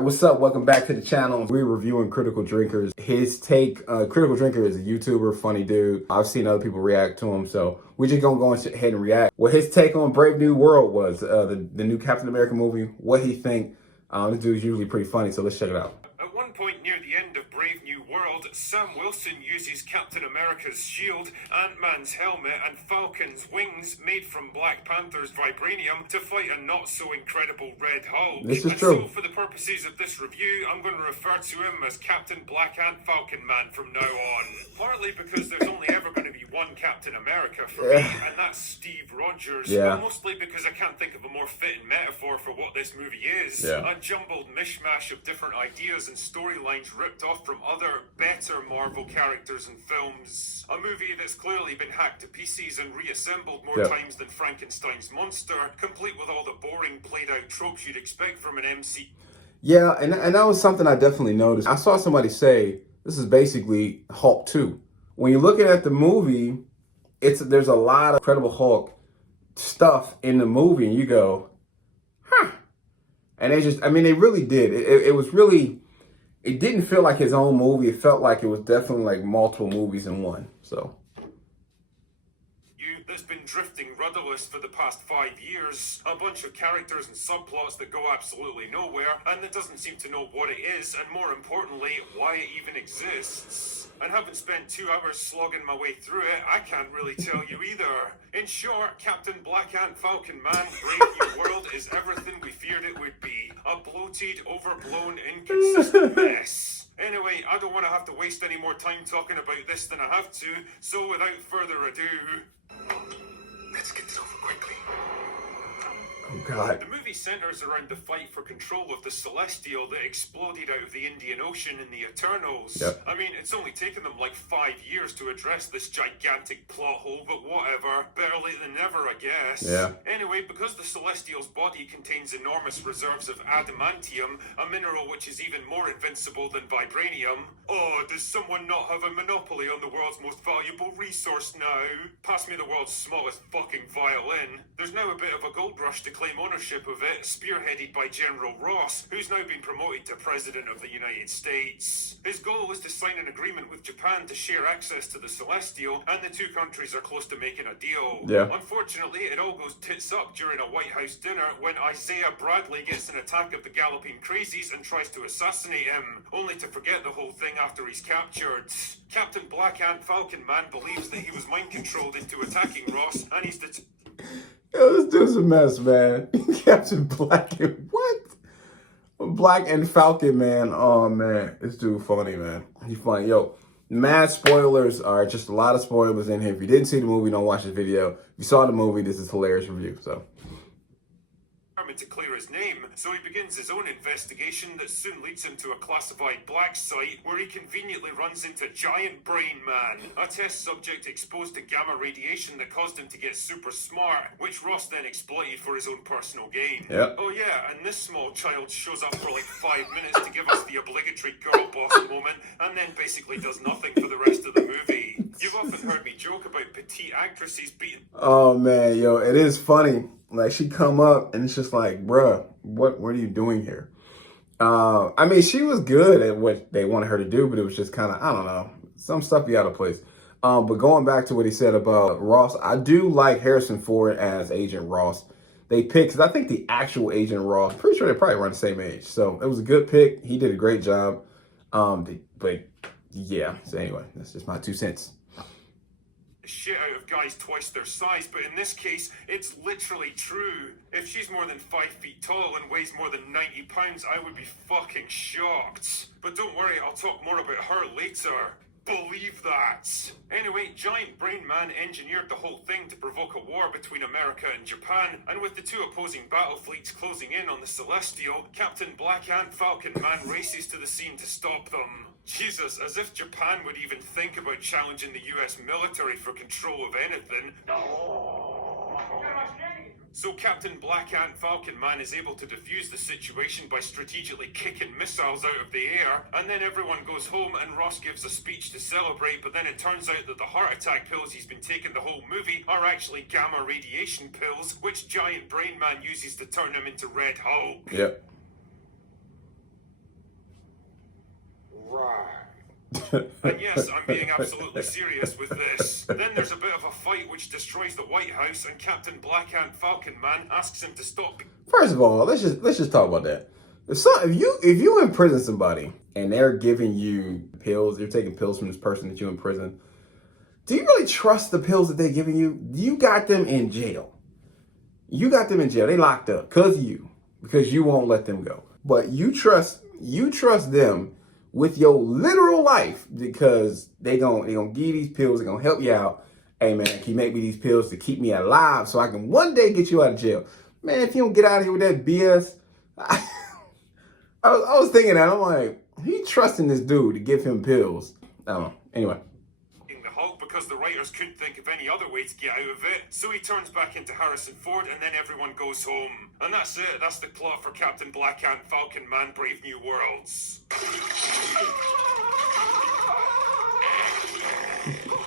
What's up? Welcome back to the channel. We're reviewing Critical Drinkers. His take, Critical Drinker is a YouTuber, funny dude. I've seen other people react to him, so we're just gonna go ahead and react. What his take on Brave New World was, the new Captain America movie, what he think. This dude's usually pretty funny, so let's check it out. At one point near the end of Brave New World, Sam Wilson uses Captain America's shield, Ant-Man's helmet, and Falcon's wings made from Black Panther's vibranium to fight a not-so-incredible Red Hulk. This is true. So for the purposes of this review, I'm going to refer to him as Captain Black Ant Falcon Man from now on. Partly because there's only ever going to be one Captain America for me, and that's Steve Rogers. But mostly because I can't think of a more fitting metaphor for what this movie is. A jumbled mishmash of different ideas and storylines ripped off from other, better Marvel characters and films. A movie that's clearly been hacked to pieces and reassembled more times than Frankenstein's monster, complete with all the boring, played-out tropes you'd expect from an MC. Yeah, and that was something I definitely noticed. I saw somebody say, this is basically Hulk 2. When you're looking at the movie, there's a lot of Incredible Hulk stuff in the movie, and you go, huh. And they really did. It was really, it didn't feel like his own movie. It felt like it was definitely like multiple movies in one, so. That's been drifting rudderless for the past 5 years. A bunch of characters and subplots that go absolutely nowhere, and that doesn't seem to know what it is, and more importantly, why it even exists. And having spent 2 hours slogging my way through it, I can't really tell you either. In short, Captain Black Ant Falcon Man Brave New World is everything we feared it would be. A bloated, overblown, inconsistent mess. Anyway, I don't want to have to waste any more time talking about this than I have to, so without further ado, let's get this over quickly. Oh, God. The movie centers around the fight for control of the Celestial that exploded out of the Indian Ocean in the Eternals. I mean, it's only taken them like 5 years to address this gigantic plot hole, but whatever. Better late than never, I guess. Anyway, because the Celestial's body contains enormous reserves of adamantium, a mineral which is even more invincible than vibranium. Oh, does someone not have a monopoly on the world's most valuable resource now? Pass me the world's smallest fucking violin. There's now a bit of a gold rush to claim ownership of it, spearheaded by General Ross, who's now been promoted to President of the United States. His goal is to sign an agreement with Japan to share access to the Celestial, and the two countries are close to making a deal. Unfortunately, it all goes tits up during a White House dinner when Isaiah Bradley gets an attack of the Galloping Crazies and tries to assassinate him, only to forget the whole thing after he's captured. Captain Black Ant Falcon Man believes that he was mind-controlled into attacking Ross, and he's Yo, this dude's a mess, man. Captain Black and what? Black and Falcon Man. Oh man, this dude funny, man. He's funny. Yo, mad spoilers are just a lot of spoilers in here. If you didn't see the movie, don't watch this video. If you saw the movie, this is a hilarious review. So. To clear his name, so he begins his own investigation that soon leads him to a classified black site where he conveniently runs into Giant Brain Man, a test subject exposed to gamma radiation that caused him to get super smart, which Ross then exploited for his own personal gain. Oh yeah, and this small child shows up for like 5 minutes to give us the obligatory girl boss moment, and then basically does nothing for the rest of the movie. You've often heard me joke about petite actresses being... Oh man, yo, it is funny. Like, she come up and it's just like, bruh, what are you doing here? I mean, she was good at what they wanted her to do, but it was just kind of, I don't know, some stuff be out of place. But going back to what he said about Ross, I do like Harrison Ford as Agent Ross. They picked, because I think the actual Agent Ross, I'm pretty sure they probably around the same age. So it was a good pick. He did a great job. But yeah, so anyway, that's just my 2 cents. Shit out of guys twice their size, but in this case, it's literally true. If she's more than 5 feet tall and weighs more than 90 pounds, I would be fucking shocked. But don't worry, I'll talk more about her later. Believe that. Anyway, Giant Brain Man engineered the whole thing to provoke a war between America and Japan, and with the two opposing battle fleets closing in on the Celestial, Captain Black Ant Falcon Man races to the scene to stop them. Jesus, as if Japan would even think about challenging the US military for control of anything. So Captain Black Ant Falcon Man is able to defuse the situation by strategically kicking missiles out of the air, and then everyone goes home and Ross gives a speech to celebrate, but then it turns out that the heart attack pills he's been taking the whole movie are actually gamma radiation pills, which Giant Brain Man uses to turn him into Red Hulk. And yes, I'm being absolutely serious with this. Then there's a bit of a fight which destroys the White House, and Captain Black Ant Falcon Man asks him to stop. First of all, let's just talk about that. If you imprison somebody and they're giving you pills, you're taking pills from this person that you imprison, do you really trust the pills that they're giving you? You got them in jail. You got them in jail. They locked up because you won't let them go. But you trust them with your literal life because they gonna give you these pills. They're gonna help you out. Hey man, can you make me these pills to keep me alive so I can one day get you out of jail? Man, if you don't get out of here with that BS, I was thinking that. I'm like, he trusting this dude to give him pills. I don't know. Anyway. The Hulk because the writers couldn't think of any other way to get out of it. So he turns back into Harrison Ford and then everyone goes home. And that's it. That's the plot for Captain Black Ant Falcon Man Brave New Worlds.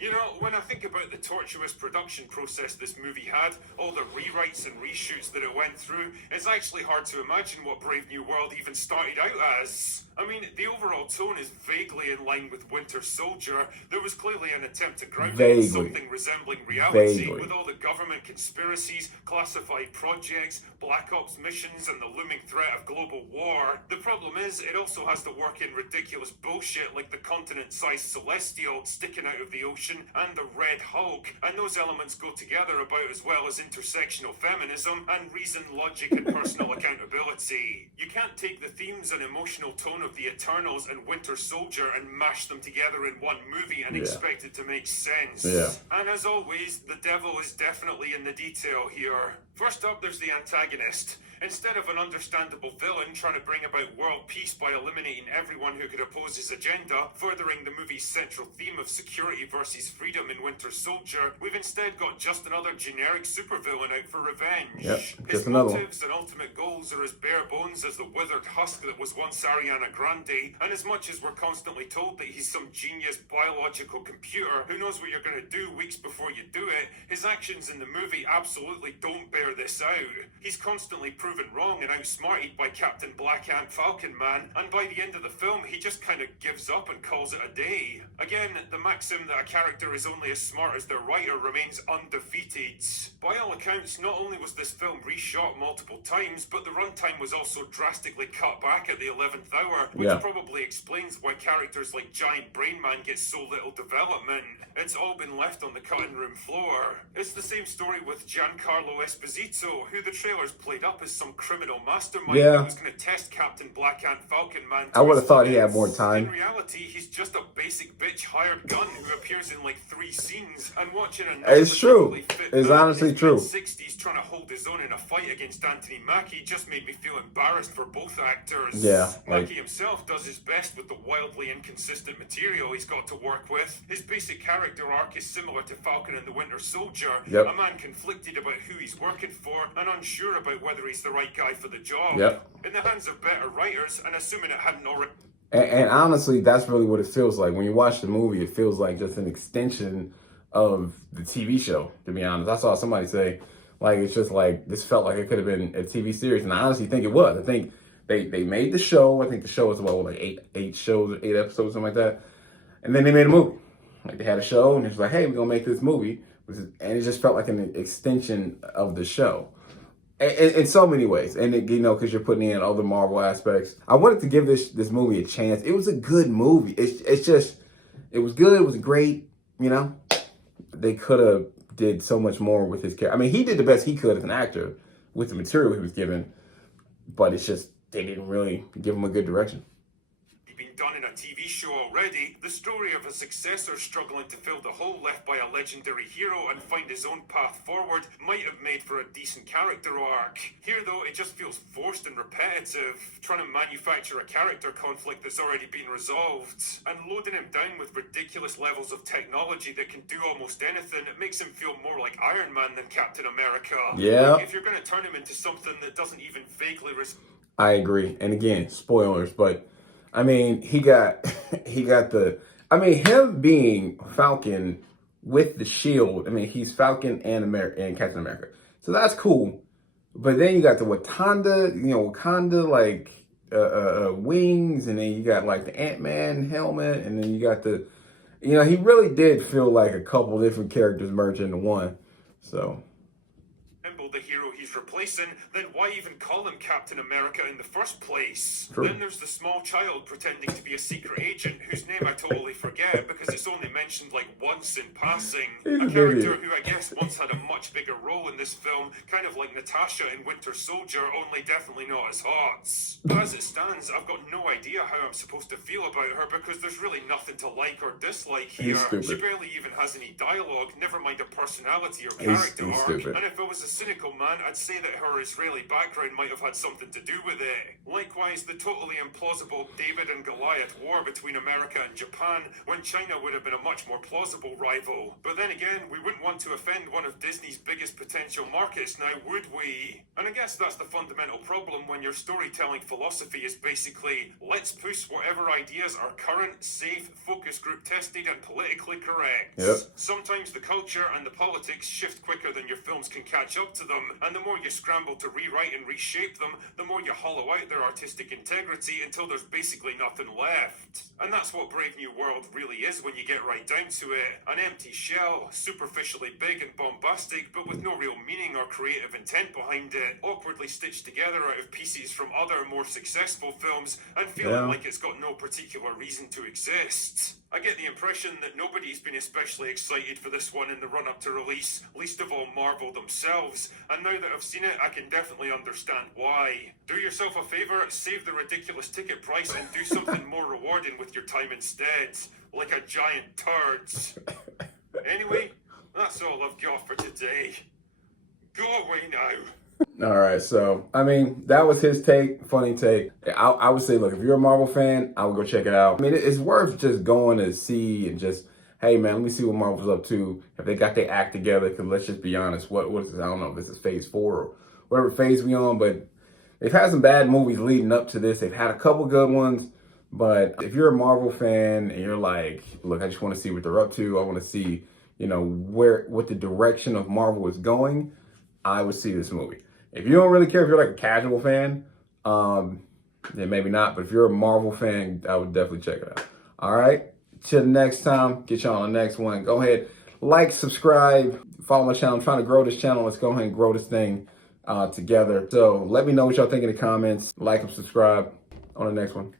You know, when I think about the tortuous production process this movie had, all the rewrites and reshoots that it went through, it's actually hard to imagine what Brave New World even started out as. I mean, the overall tone is vaguely in line with Winter Soldier. There was clearly an attempt to ground it in something resembling reality, with all the government conspiracies, classified projects, Black Ops missions, and the looming threat of global war. The problem is, it also has to work in ridiculous bullshit like the continent-sized Celestial sticking out of the ocean and the Red Hulk, and those elements go together about as well as intersectional feminism and reason, logic, and personal accountability. You can't take the themes and emotional tone of the Eternals and Winter Soldier and mash them together in one movie and expect it to make sense. And as always, the devil is definitely in the detail here. First up, there's the antagonist. Instead of an understandable villain trying to bring about world peace by eliminating everyone who could oppose his agenda, furthering the movie's central theme of security versus freedom in Winter Soldier, we've instead got just another generic supervillain out for revenge. His motives and ultimate goals are as bare bones as the withered husk that was once Ariana Grande, and as much as we're constantly told that he's some genius biological computer who knows what you're going to do weeks before you do it, his actions in the movie absolutely don't bear this out. He's constantly proven wrong and outsmarted by Captain Black Ant Falcon Man, and by the end of the film he just kind of gives up and calls it a day. Again, the maxim that a character is only as smart as their writer remains undefeated. By all accounts, not only was this film reshot multiple times, but the runtime was also drastically cut back at the 11th hour, which probably explains why characters like Giant Brain Man get so little development. It's all been left on the cutting room floor. It's the same story with Giancarlo Esposito, who the trailers played up as some criminal mastermind that was going to test Captain Black Ant Falcon Man. I would have thought he had more time. In reality, he's just a basic bitch hired gun who appears in like 3 scenes, and watching it's true. It's honestly true. 60s trying to hold his own in a fight against Anthony Mackie just made me feel embarrassed for both actors. Mackie himself does his best with the wildly inconsistent material he's got to work with. His basic character arc is similar to Falcon and the Winter Soldier, a man conflicted about who he's working for and unsure about whether he's the right guy for the job. In the hands of better writers, and assuming it hadn't already... And honestly, that's really what it feels like. When you watch the movie, it feels like just an extension of the TV show, to be honest. I saw somebody say, like, it's just like, this felt like it could have been a TV series, and I honestly think it was. I think they made the show. I think the show was about, like, eight episodes, something like that. And then they made a movie. Like, they had a show, and it's like, hey, we're going to make this movie. And it just felt like an extension of the show. In so many ways, and because you're putting in other Marvel aspects. I wanted to give this movie a chance. It was a good movie. It's just, it was good. It was great. They could have did so much more with his character. I mean, he did the best he could as an actor with the material he was given, but it's just they didn't really give him a good direction. Been done in a TV show already, the story of a successor struggling to fill the hole left by a legendary hero and find his own path forward might have made for a decent character arc. Here though, it just feels forced and repetitive, trying to manufacture a character conflict that's already been resolved, and loading him down with ridiculous levels of technology that can do almost anything. It makes him feel more like Iron Man than Captain America. Like, if you're going to turn him into something that doesn't even vaguely... I agree, and again, spoilers, but I mean, he got him being Falcon with the shield. I mean, he's Falcon and Captain America. So that's cool. But then you got the Wakanda, like, wings, and then you got like the Ant-Man helmet, and then you got the, he really did feel like a couple different characters merged into one. So. The hero he's replacing, then why even call him Captain America in the first place? True. Then there's the small child pretending to be a secret agent whose name I totally forget because it's only mentioned like once in passing. A character who I guess once had a much bigger role in this film, kind of like Natasha in Winter Soldier, only definitely not as hot. But as it stands, I've got no idea how I'm supposed to feel about her because there's really nothing to like or dislike here. She barely even has any dialogue, never mind a personality or character arc. And if I was a cynical man, I'd say that her Israeli background might have had something to do with it. Likewise, the totally implausible David and Goliath war between America and Japan, when China would have been a much more plausible rival. But then again, we wouldn't want to offend one of Disney's biggest potential markets now, would we? And I guess that's the fundamental problem when your storytelling philosophy is basically, let's push whatever ideas are current, safe, focus group tested, and politically correct. Sometimes the culture and the politics shift quicker than your films can catch up to them, and the more you scramble to rewrite and reshape them, the more you hollow out their artistic integrity until there's basically nothing left. And that's what Brave New World really is when you get right down to it. An empty shell, superficially big and bombastic, but with no real meaning or creative intent behind it, awkwardly stitched together out of pieces from other more successful films, and feeling like it's got no particular reason to exist. I get the impression that nobody's been especially excited for this one in the run-up to release, least of all Marvel themselves, and now that I've seen it, I can definitely understand why. Do yourself a favor, save the ridiculous ticket price, and do something more rewarding with your time instead, like a giant turd. Anyway, that's all I've got for today. Go away now. All right, so, I mean, that was his take, funny take. I would say, look, if you're a Marvel fan, I would go check it out. I mean, it's worth just going to see and just, hey, man, let me see what Marvel's up to. If they got their act together, because let's just be honest, what is this? I don't know if this is phase 4 or whatever phase we on, but they've had some bad movies leading up to this. They've had a couple good ones, but if you're a Marvel fan and you're like, look, I just want to see what they're up to. I want to see, what the direction of Marvel is going. I would see this movie. If you don't really care, if you're like a casual fan, then maybe not. But if you're a Marvel fan, I would definitely check it out. All right. Till next time, get y'all on the next one. Go ahead, like, subscribe, follow my channel. I'm trying to grow this channel. Let's go ahead and grow this thing together. So let me know what y'all think in the comments. Like and subscribe on the next one.